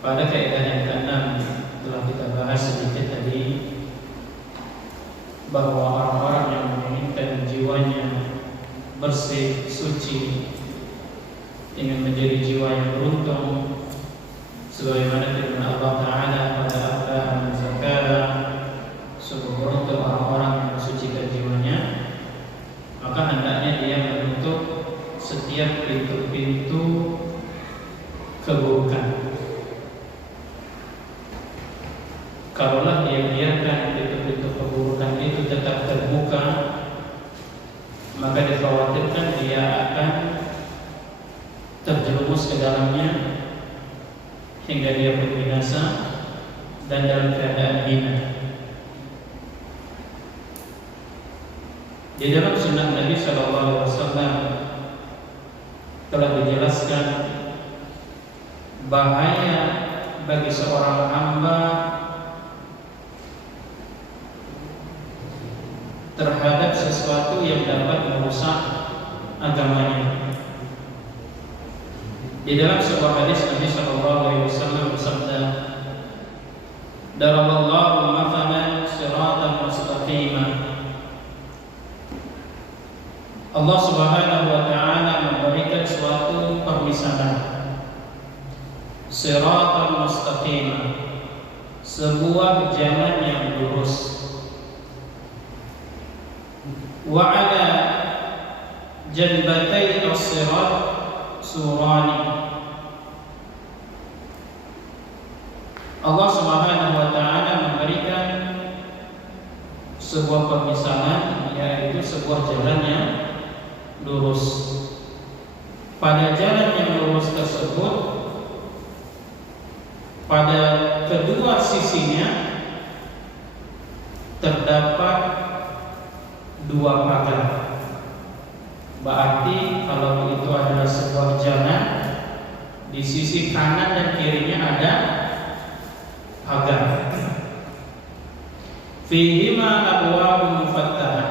Pada kaidah yang ke-6 telah kita bahas sedikit tadi bahwa orang-orang yang menginginkan jiwanya bersih, suci, ingin menjadi jiwa yang beruntung, sebagaimana firman Allah Ta'ala pada aflaha man zakkaha, sungguh beruntung orang-orang yang mensucikan jiwanya, maka hendaknya dia menutup setiap pintu-pintu keburukan. Kalaulah dia biarkan pintu-pintu keburukan itu tetap terbuka, maka dikhawatirkan dia akan terjerumus ke dalamnya hingga dia pun binasa dan dalam keadaan hina. Di dalam sunnah Nabi SAW telah dijelaskan bahaya bagi seorang hamba terhadap sesuatu yang dapat merusak agamanya. Di dalam sebuah hadis Nabi SAW bersabda, "Daraballahu mathalan siratan mustaqimah." Allah Subhanahu wa Ta'ala memberikan suatu permisalan, siratan mustaqimah, sebuah jalan yang lurus. Wa ala janbatay as-sirat surani. Allah Subhanahu wa Ta'ala memberikan sebuah permisalan, yaitu sebuah jalan yang lurus. Pada jalan yang lurus tersebut, pada kedua sisinya terdapat dua pagar. Berarti kalau itu adalah sebuah jalan, di sisi kanan dan kirinya ada pagar. Fihima abwabun mufattahah.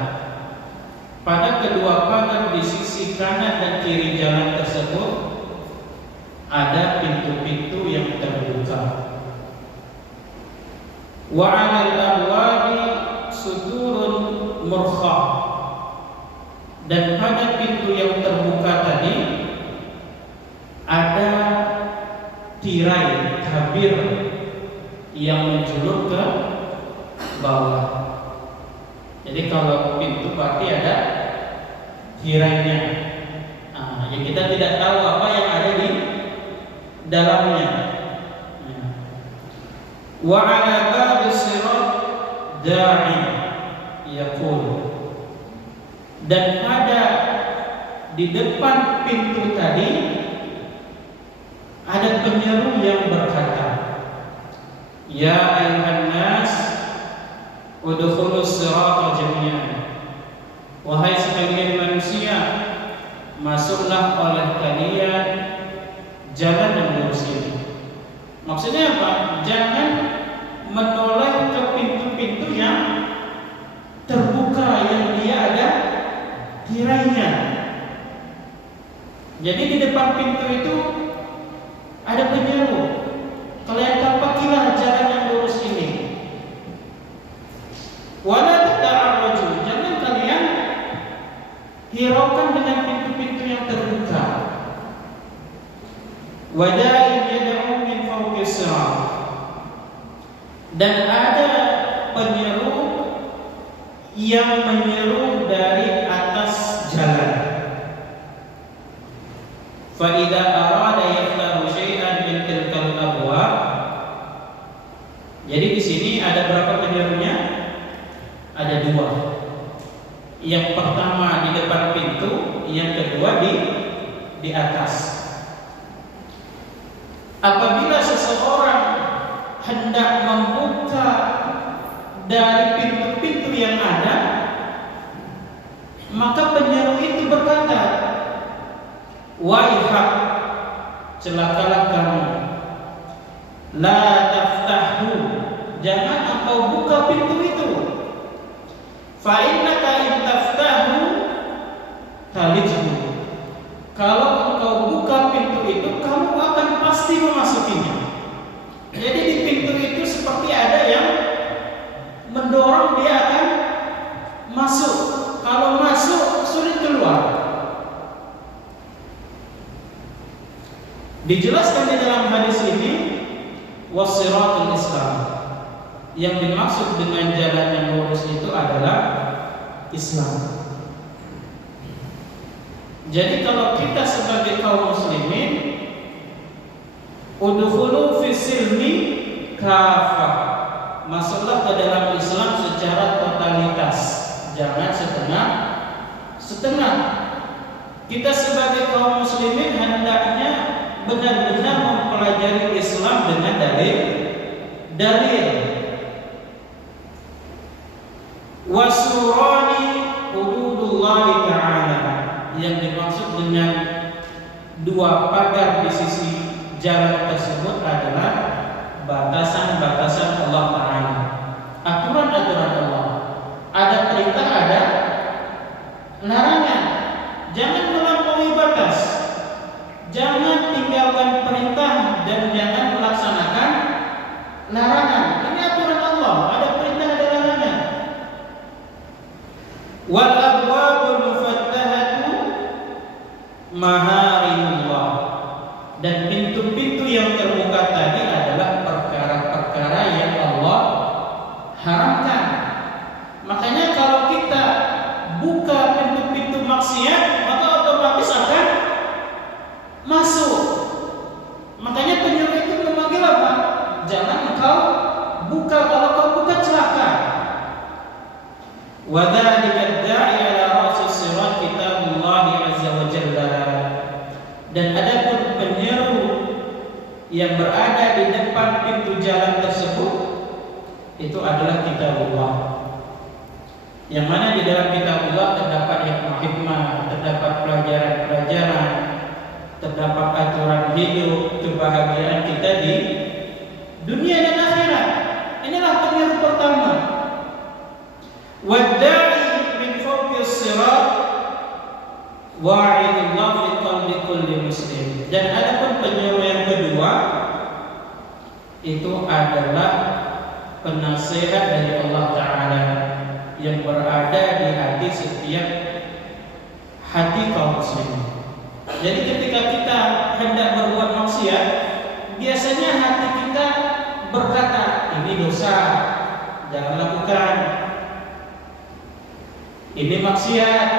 Pada kedua pagar di sisi kanan dan kiri jalan tersebut ada pintu-pintu yang terbuka. Wa 'alal abwabi suturun murkhah. Dan pada pintu yang terbuka tadi ada tirai tabir yang menjulur ke bawah. Jadi kalau pintu berarti ada tirainya. Yang kita tidak tahu apa yang ada di dalamnya. Wa 'ala babis sirat da'i yaqul. Dan pada di depan pintu tadi ada penyeru yang berkata, "Ya ayyuhan nas, udkhulus sirata jami'an." Wahai sekalian manusia, masuklah oleh kalian jalan yang lurus ini. Maksudnya apa? Jangan menoleh ke pintu-pintu yang terbuka yang dia ada tirainya. Jadi di depan pintu itu ada penyeru, kalian tapakilah jalan yang lurus ini. Wala tata'arraju, jangan kalian hiraukan dengan pintu-pintu yang terbuka. Wada'in yad'u min fawqis sirat. Dan ada penyeru yang menyeru dari atas jalan. Fa idza arada yaftahu syai'an min tilkal abwab. Jadi di sini ada berapa penyerunya? Ada dua. Yang pertama di depan pintu, yang kedua di atas. Apabila seseorang hendak membuka dari pintu-pintu yang ada, maka penyeru itu berkata, "Waihak, celakalah kamu, la taftahu, jangan engkau buka pintu itu. Fa innaka in taftahu talijhu, kalau engkau buka pintu itu, kamu akan pasti memasukinya." Dijelaskan di dalam hadis ini wasiratul Islam. Yang dimaksud dengan jalan yang lurus itu adalah Islam. Jadi kalau kita sebagai kaum muslimin udkhulu fi silmi kafah, masuklah ke dalam Islam secara totalitas, jangan setengah-setengah. Kita sebagai kaum muslimin hendaknya benar-benar mempelajari Islam dengan dalil. Wasurani hududullah ta'ala, yang dimaksud dengan dua pagar di sisi jalan tersebut adalah batasan-batasan Allah Ta'ala, aturan-aturan Allah. Ada perintah, ada larangan. Jangan melampaui batas, jangan tinggalkan perintah dan jangan melaksanakan larangan. Ini aturan Allah, ada perintah, ada larangan. Wal abwabul mufattahatu maharimullah, dan pintu-pintu yang terbuka tadi adalah perkara-perkara yang Allah haramkan. Makanya kalau kita buka pintu-pintu maksiat, maka otomatis akan masuk. Makanya penyuruh itu memanggil apa? Jangan engkau buka, kalau kau buka celaka. Wa dzalika da'i ala ra'sis sirat kitabullah azza wa jalla. Dan adapun penyeru yang berada di depan pintu jalan tersebut itu adalah kitabullah, yang mana di dalam kitabullah terdapat hikmah, terdapat pelajaran-pelajaran, terdapat aturan hidup, kebahagiaan kita di dunia dan akhirat. Inilah penyeru pertama. Wadda'i min fawqis sirat wa'idullah fi qalbi kulli muslim. Dan adapun penyeru yang kedua itu adalah penasihat dari Allah Ta'ala yang berada di hati setiap hati kaum muslimin. Jadi ketika kita hendak berbuat maksiat, biasanya hati kita berkata, ini dosa, jangan lakukan. Ini maksiat,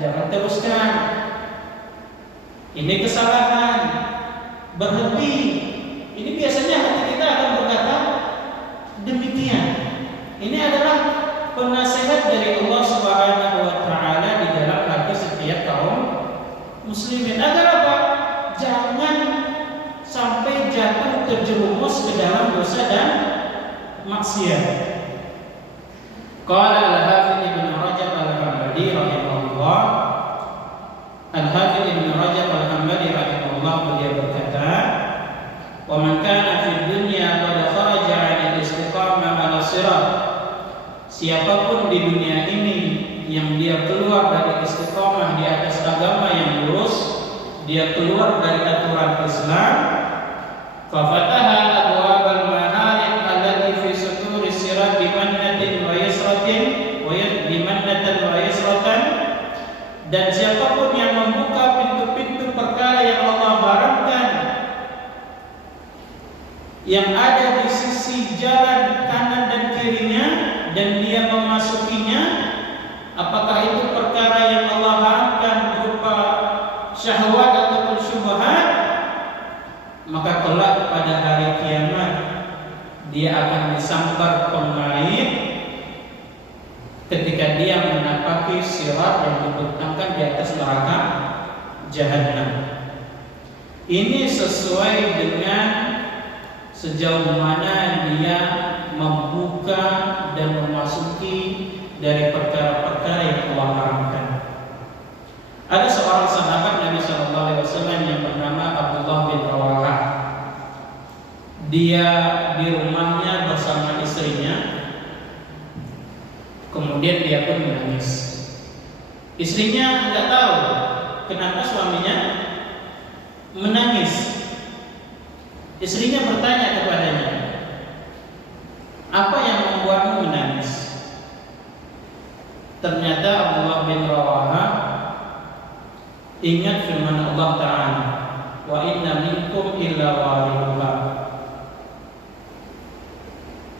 jangan teruskan. Ini kesalahan, berhenti. Ini biasanya hati kita akan berkata demikian. Ini adalah penasihat dari Allah Subhanahu wa Ta'ala di dalam hati setiap kaum muslimin. Agar apa? Jangan sampai jatuh terjerumus ke dalam dosa dan maksiat. Qala al-Hafidz Ibnu Rajab al-Hambali rahimahullah. Al-Hafidz Ibnu Rajab al-Hambali rahimahullah beliau berkata, "Wa man kana fid dunya qad kharaja 'anil istiqamah 'ala sirat." Siapapun di dunia ini yang dia keluar dari istiqamah di atas agama yang lurus, dia keluar dari aturan Islam, fa fataha abwabal maharim allati fi suturi sirat bimannatin wa yusratin wa bimannatin wa yusratan. Dan siapapun yang membuka pintu-pintu perkara yang Allah haramkan yang ada di sisi jalan kanan dan kirinya, dan dia memasukinya, apakah itu perkara yang Allah haramkan berupa syahwat ataupun syubhat, maka kelak pada hari kiamat dia akan disambar pengait ketika dia menapaki sirat yang dibentangkan di atas neraka jahanam. Ini sesuai dengan sejauh mana dia membuka dan memasuki dari perkara-perkara yang Allah haramkan. Ada seorang sahabat Nabi Shallallahu Alaihi Wasallam yang bernama Abdullah bin Rawahah. Dia di rumahnya bersama istrinya. Kemudian dia pun menangis. Istrinya tidak tahu kenapa suaminya menangis. Istrinya bertanya kepadanya, apa yang membuatmu menangis? Ternyata Abdullah bin Rawahah ingat firman Allah Ta'ala, wa inna minkum illa wariduha.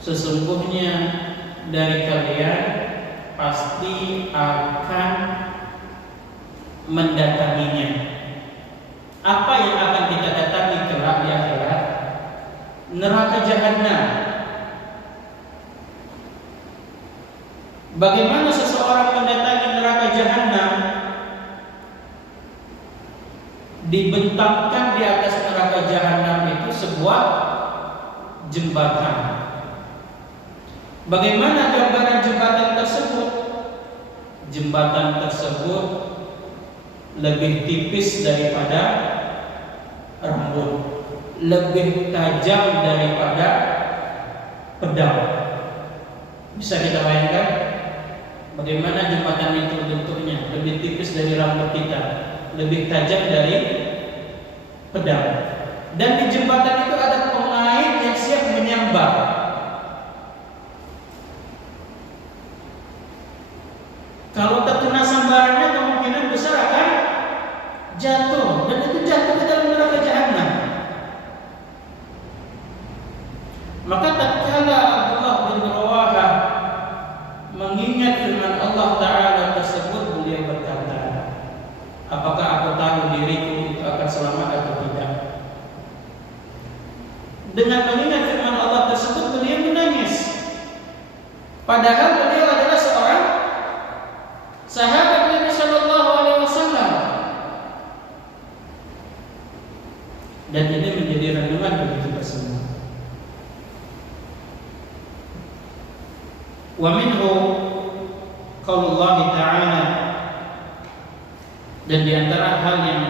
Sesungguhnya dari kalian pasti akan mendatanginya. Apa yang akan kita datangi kelak di akhirat? Neraka jahanam. Bagaimana seseorang mendatangi neraka jahanam? Dibentangkan di atas neraka jahanam itu sebuah jembatan. Bagaimana gambaran jembatan tersebut? Jembatan tersebut lebih tipis daripada rambut, lebih tajam daripada pedang. Bisa kita bayangkan bagaimana jembatan itu bentuknya? Lebih tipis dari rambut kita, lebih tajam dari pedang. Dan di jembatan itu ada pengait yang siap menyambar. Kalau terkena sambarannya kemungkinan besar akan jatuh, dan itu jatuh ke dalam neraka jahanam. Maka tatkala Abdullah bin Rawaha mengingat firman Allah Ta'ala tersebut, beliau berkata, apakah aku tahu diriku itu akan selamat atau tidak? Dengan mengingat firman Allah tersebut, beliau menangis. Padahal beliau adalah seorang sahabat Nabi Sallallahu Alaihi Wasallam. Dan ini menjadi renungan bagi kita semua. Wa minhu qaulullah ta'ala, dan di antara hal yang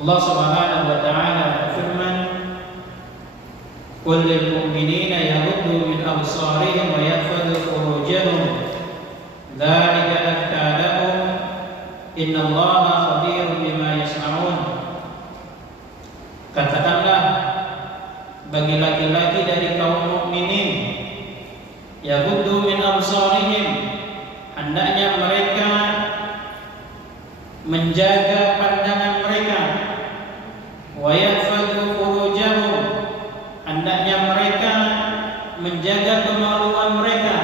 Allah Subhanahu wa taala berfirman, qul lil mu'minina yaghuddu min absarihim wa yahfadhu furujahum dzalika azka lahum innallaha khabirun bima yasnaun. Katakanlah bagi laki-laki dari kaum mukminin, yaghuddu min absarihim, hendaknya mereka menjaga pandangan mereka, wa yahfadhu furujahum, hendaknya mereka menjaga kemaluan mereka.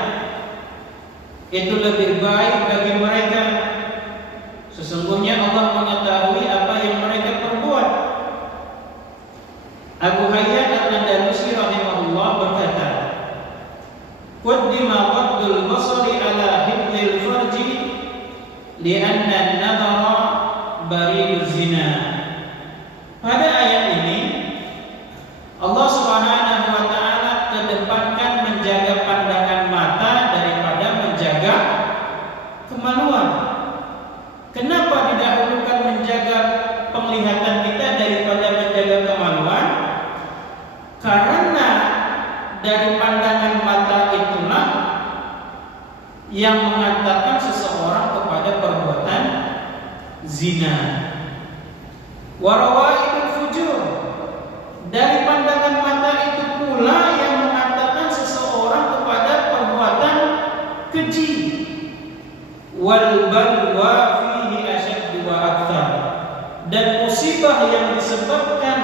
Itu lebih baik bagi mereka. Sesungguhnya Allah mengetahui apa yang mereka perbuat. Abu Hayyan Al-Andalusi rahimahullah berkata, qaddima qaddul basari ala hibdil farji li'anna an-nadhara bariduz zina. Pada ayat ini Allah Subhanahu wa taala kedepankan menjaga pandangan mata daripada menjaga kemaluan. Kenapa didahulukan menjaga penglihatan kita daripada menjaga kemaluan? Karena dari pandangan mata itulah yang mengantarkan seseorang kepada perbuatan zina. Warawaidul fujur, dari pandangan mata itu pula yang mengantarkan seseorang kepada perbuatan keji. Wal balwa fihi asyaddu wa akthar, dan musibah yang disebabkan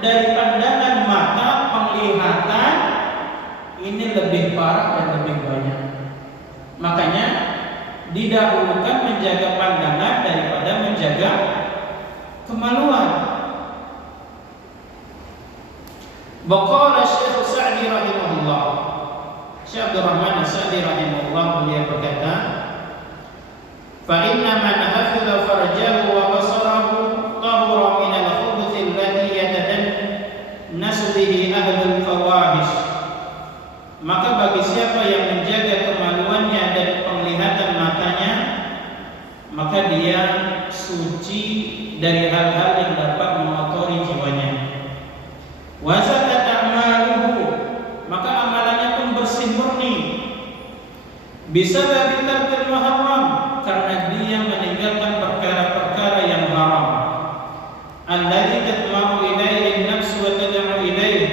dari pandangan mata, penglihatan, ini lebih parah dan lebih banyak. Makanya didahulukan menjaga pandangan daripada menjaga kemaluan. Waqala Syekh Sa'di rahimahullah, Syekh Abdul Rahman As-Sa'di rahimahullah, beliau berkata, fa inna man hafidha farjahu wa basarahu tahura min al-khubuth alladhi yatadannasu bihi ahlul fawahish. Maka bagi siapa yang menjaga kemaluannya dan penglihatan matanya, maka dia suci dari hal-hal yang dapat mengotori jiwanya. Wa zakat a'maluhu, maka amalannya pun bersih murni. Bisa dari tarkil muharram, karena dia meninggalkan perkara-perkara yang haram. Alladzi tatma'u ilaihi an-nafs wa tad'u ilaihi,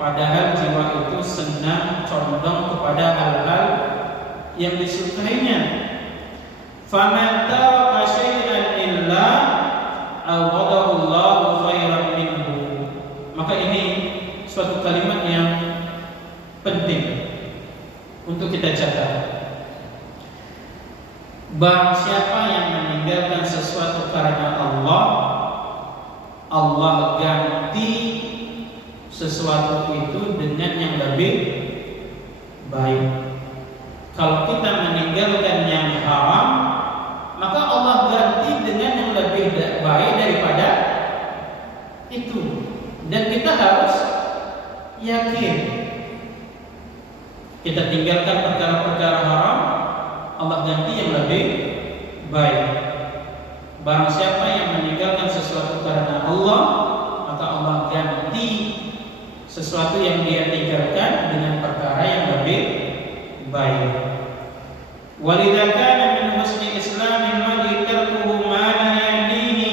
padahal jiwa itu senang condong kepada hal-hal yang disukainya. Faman taraka syai'an illa awadahu Allahu khairan minhu, ini suatu kalimat yang penting untuk kita catat. Barang siapa yang meninggalkan sesuatu karena Allah, Allah ganti sesuatu itu dengan yang lebih baik. Kalau kita meninggalkan yang haram, maka Allah ganti dengan yang lebih baik daripada itu. Dan kita harus yakin, kita tinggalkan perkara-perkara haram, Allah ganti yang lebih baik. Barang siapa yang meninggalkan sesuatu karena Allah, maka Allah ganti sesuatu yang dia tinggalkan dengan perkara yang lebih baik. Walidha kana min husni islamil mar'i tarkuhu ma la ya'nihi.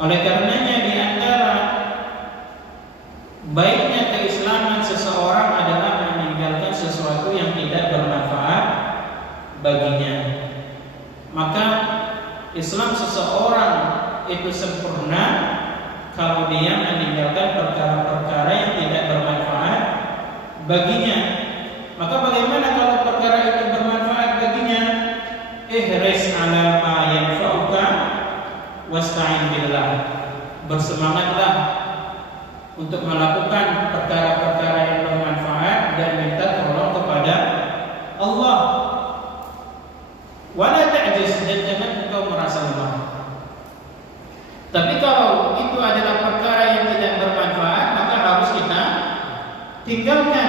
Oleh karenanya di antara baiknya keislaman seseorang adalah meninggalkan sesuatu yang tidak bermanfaat baginya. Maka Islam seseorang itu sempurna kalau dia meninggalkan perkara-perkara yang tidak bermanfaat baginya. Maka bagaimana kalau perkara itu bermanfaat baginya? Ihris ala ma yanfa'uka wasta'in billah. Bersemangatlah untuk melakukan perkara-perkara yang bermanfaat dan minta tolong kepada Allah. Wala ta'jiz, dan jangan engkau merasa lemah. Tapi kalau itu adalah perkara yang tidak bermanfaat, maka harus kita tinggalkan.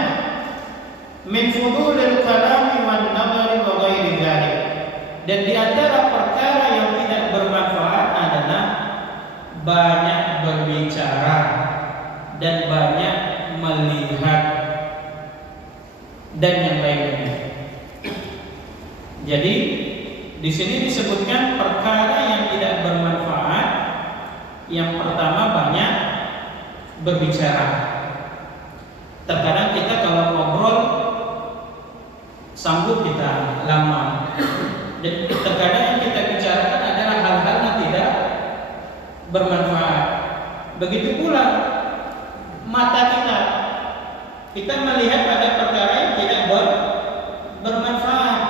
Min fudulil kalami wan nadhari wa ghairi dzalik. Dan di antara perkara yang tidak bermanfaat adalah banyak berbicara dan banyak melihat dan yang lainnya. Jadi di sini disebutkan perkara yang tidak bermanfaat. Yang pertama banyak berbicara. Terkadang kita kalau ngobrol sanggup kita lama. Dan terkadang yang kita bicarakan adalah hal-hal yang tidak bermanfaat. Begitu pula mata kita. Kita melihat pada perkara yang tidak bermanfaat.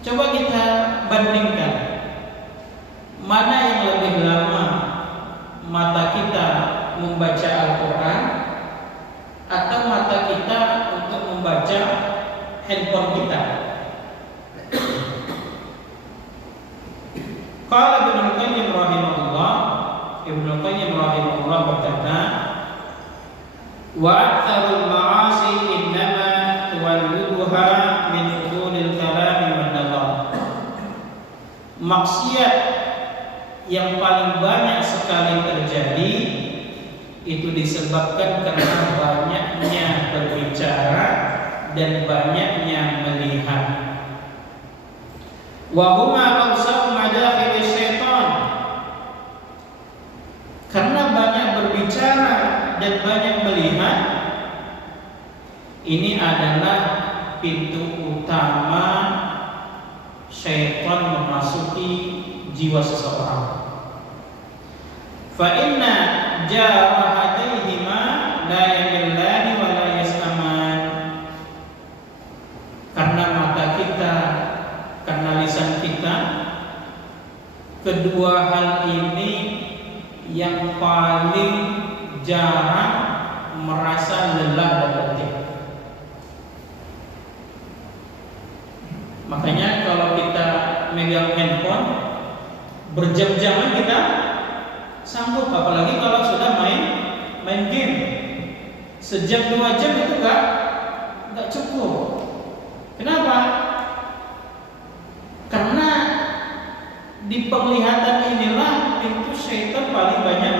Coba kita bandingkan, mana yang lebih lama mata kita membaca Al-Quran atau mata kita untuk membaca handphone kita? Qala Ibnu Qayyim rahimahullah, Ibnu Qayyim rahimahullah berkata, wa aktsarul ma'asi innama tuwalliduha min fudulil kalami wan nadhar. Maksiat yang paling banyak sekali terjadi itu disebabkan karena banyaknya berbicara dan banyaknya melihat. Wa huma awsa'u madakhil syaitan. Karena banyak berbicara dan banyak melihat, ini adalah pintu utama syaitan memasuki jiwa seseorang. Fa inna jarahataihima la yamillani wa la yasaman. Karena mata kita, karena lisan kita, kedua hal ini yang paling jarang merasa lelah dan letih. Makanya kalau kita megang handphone berjam-jaman kita sanggup, apalagi kalau sudah main game. Sejam 2 jam itu enggak cukup. Kenapa? Karena di penglihatan inilah pintu syaitan paling banyak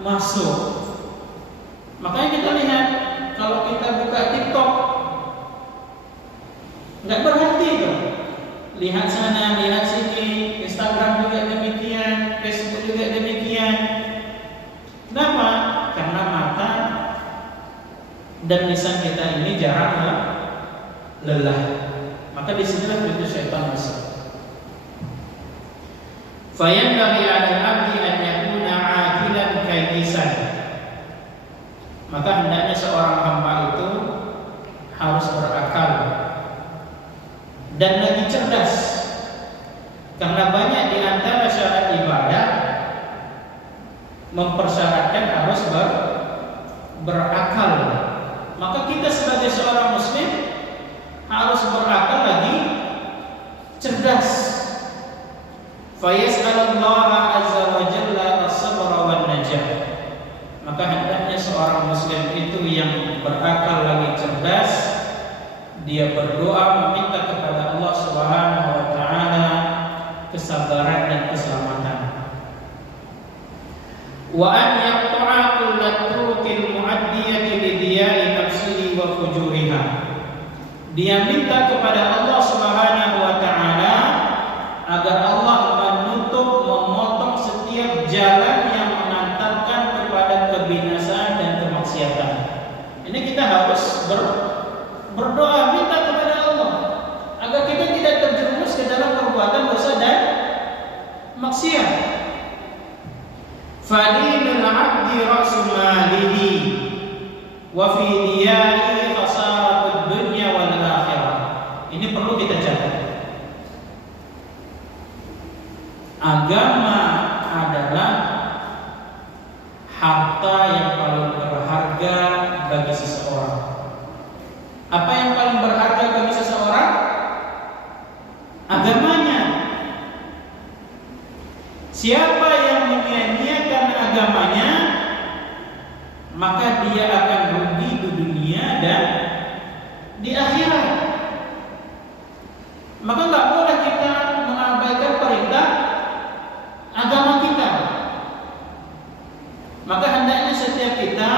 masuk. Makanya kita lihat kalau kita buka TikTok nggak berhenti tuh. Lihat sana, lihat sini, Instagram juga demikian, Facebook juga demikian. Kenapa? Karena mata dan lisan kita ini jarang lelah. Maka disinilah pintu syaitan masuk. Fayanbaghi 'alal 'abdi an yakuna 'aqilan kay ihsan. Maka hendaknya seorang hamba itu harus berakal dan lagi cerdas, karena banyak di antara syarat ibadah mempersyaratkan harus berakal. Maka kita sebagai seorang muslim harus berakal lagi cerdas. Fayas'alullaha azza wa jalla as-sabra wan najah. Maka hendaknya seorang muslim itu yang berakal lagi cerdas, dia berdoa meminta kepada Allah Subhanahu wa taala kesabaran dan keselamatan. Wa an yaqta'a kullat turuqil mu'addiyati li diya'i nafsihi wa fujuriha. Dia minta kepada Allah Subhanahu wa taala agar Allah menutup, memotong setiap jalan yang mengantarkan kepada kebinasaan dan kemaksiatan. Ini kita harus berdoa minta kepada Allah agar kita tidak terjerumus ke dalam perbuatan dosa dan maksiat. Fadinul 'abdi ra'su malihi wa fi diya'i khasaratud dunya wal akhirah. Ini perlu kita catat. Agama adalah harta yang paling berharga bagi seseorang. Apa yang paling berharga bagi seseorang? Agamanya. Siapa yang menyia-nyiakan agamanya, maka dia akan rugi di dunia dan di akhirat. Maka nggak boleh kita mengabaikan perintah agama kita. Maka hendaknya setiap kita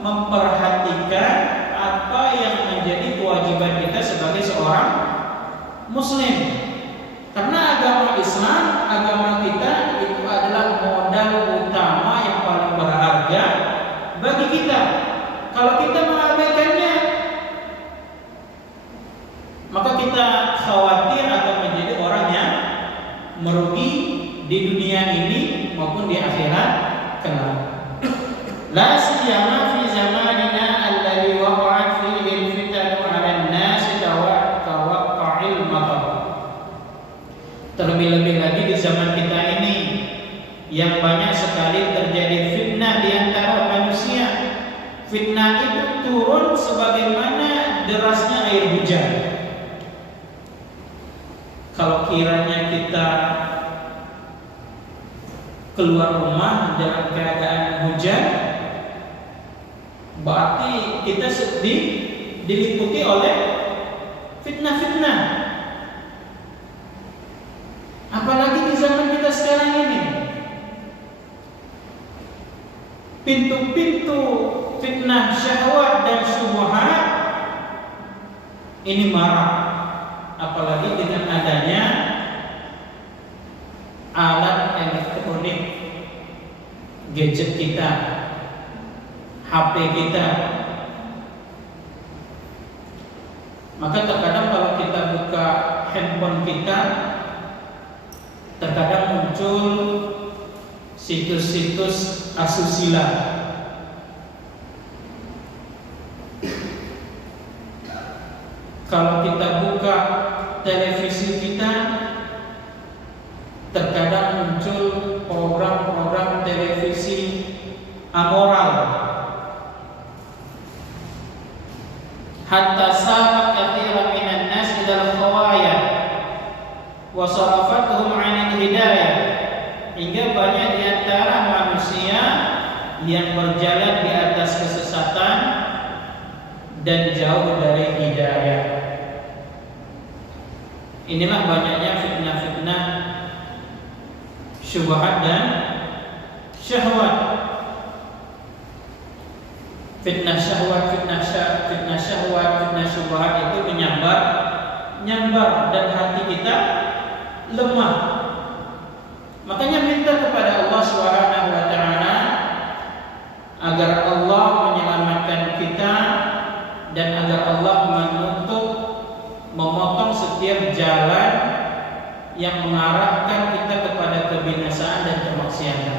memperhatikan apa yang menjadi kewajiban kita sebagai seorang muslim. Karena agama Islam, agama kita itu adalah modal utama yang paling berharga bagi kita. Kalau kita mengabaikannya, maka kita khawatir akan menjadi orang yang merugi di dunia ini maupun di akhirat kelak. La siyama fi zamanina alladhi waqa'at fihi al-fitan 'ala an-nas kawaqqa'il matar. Terlebih-lebih lagi di zaman kita ini yang banyak sekali terjadi fitnah di antara manusia. Fitnah itu turun sebagaimana derasnya air hujan. Kalau kiranya kita keluar rumah dalam keadaan hujan, berarti kita diliputi oleh fitnah-fitnah. Apalagi di zaman kita sekarang ini, pintu-pintu fitnah syahwat dan syubhat ini marak. Apalagi dengan adanya alat elektronik, gadget kita, HP kita. Maka terkadang kalau kita buka handphone kita, terkadang muncul situs-situs asusila. Kalau kita buka televisi kita, terkadang muncul program-program televisi amoral. Hatta sabat katsiran minan nas ila al-khawaya wa sarafatuhum 'anil hidayah. Hingga banyak di antara manusia yang berjalan di atas kesesatan dan jauh dari hidayah. Inilah banyaknya fitnah-fitnah syubhat dan syahwat. Fitnah syahwat, fitnah syahwat, fitnah syubhat itu menyambar dan hati kita lemah. Makanya minta kepada Allah Subhanahu wa taala agar Allah menyelamatkan kita dan agar Allah memotong setiap jalan yang mengarahkan kita kepada kebinasaan dan kemaksiatan.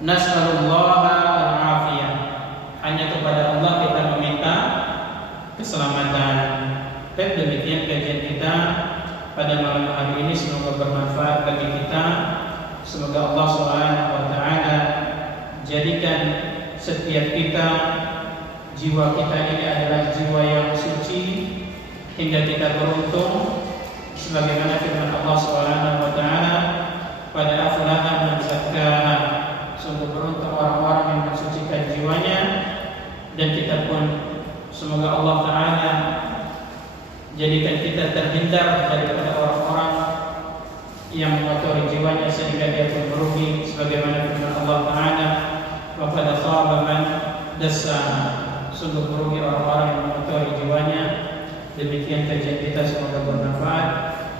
Nas'alullaha al-afiyah. Hanya kepada Allah kita meminta keselamatan. Dan demikian kajian kita pada malam hari ini, semoga bermanfaat bagi kita. Semoga Allah Subhanahu wa taala jadikan setiap kita, jiwa kita ini adalah jiwa yang suci hingga kita beruntung, sebagaimana firman Allah Subhanahu wa taala pada aflaha man zakkaha, sungguh beruntung orang-orang yang mensucikan jiwanya. Dan kita pun semoga Allah taala jadikan kita terhindar daripada orang-orang yang mengotori jiwanya sehingga dia pun merugi, sebagaimana firman Allah taala wa qad khaba man dassaha, sungguh merugi orang-orang yang mengotori jiwanya. Demikian kajian kita, semoga bermanfaat.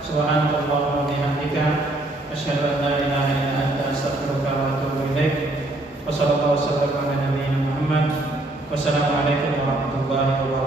Subhanallahumma wa bihamdika asyhadu an la ilaha illa anta astaghfiruka wa atubu ilaik. Wassallallahu wasallam ala nabiyyina Muhammad. Wassalamualaikum warahmatullahi wabarakatuh.